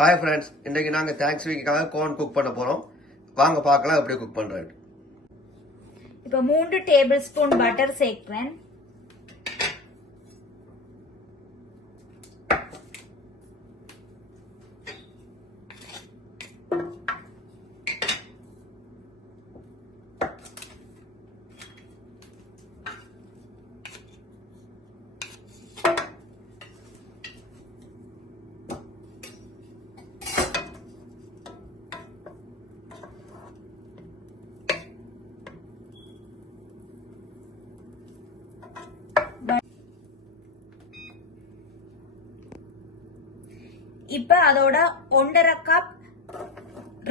Hi friends, இன்றைக்கு நாங்கள் thanks வீக்காக கோர்ன் குக் பண்ண போகிறோம். வாங்க பார்க்கலாம் எப்படி குக் பண்ணுறேன். இப்போ 3 டேபிள் ஸ்பூன் பட்டர் சேர்க்கிறேன். இப்ப அதோட 1.5 கப்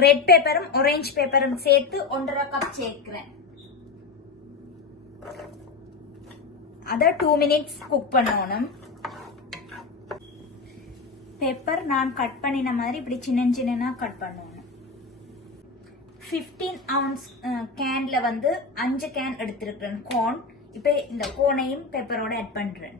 ரெட் பேப்பரும் ஆரஞ்சு பேப்பரும் சேர்த்து 1.5 கப் சேர்க்கிறேன். அத 2 மினிட்ஸ் குக் பண்ணணும். பெப்பர் நான் கட் பண்ணின மாதிரி இப்படி சின்ன சின்னனா கட் பண்ணணும். 15 ounce கேன்ல வந்து 5 கேன் எடுத்திருக்கிறேன் கோர்ன். இப்ப இந்த கோனையும் பெப்பரோட ஆட் பண்றேன்.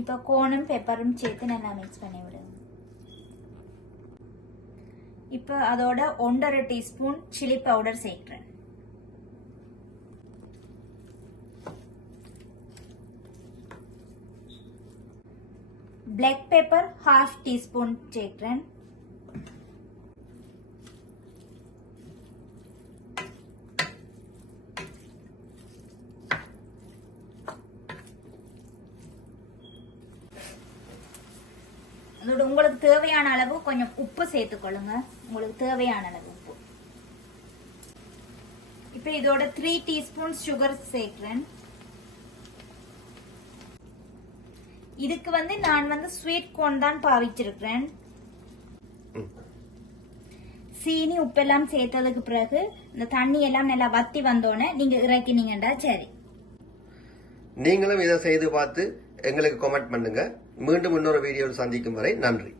இப்ப கோனும் பெப்பரும் சேர்த்து நல்லா மிக்ஸ் பண்ணி விடுங்க. இப்ப அதோட 1.5 டீஸ்பூன் சில்லி பவுடர் சேர்க்கிறேன். பிளாக் பெப்பர் 1/2 டீஸ்பூன் சேர்க்கிறேன். அதோட உங்களுக்கு தேவையான அளவு கொஞ்சம் உப்பு சேர்த்துக்கொள்ளுங்க. உங்களுக்கு தேவையான அளவு உப்பு. இப்ப இதோட 3 டீஸ்பூன் சுகர் சேர்க்கிறேன். இதுக்கு வந்து நான் வந்து ஸ்வீட் கோர்ன் தான் பாவிச்சிருக்கிறேன். சீனி உப்பெல்லாம் சேர்த்ததுக்கு பிறகு இந்த தண்ணி எல்லாம் நல்லா வத்தி வந்தோடனே நீங்க இறக்கினீங்கடா சரி. நீங்களும் இதை செய்து பார்த்து எங்களுக்கு கமெண்ட் பண்ணுங்க. மீண்டும் இன்னொரு வீடியோவில் சந்திக்கும் வரை நன்றி.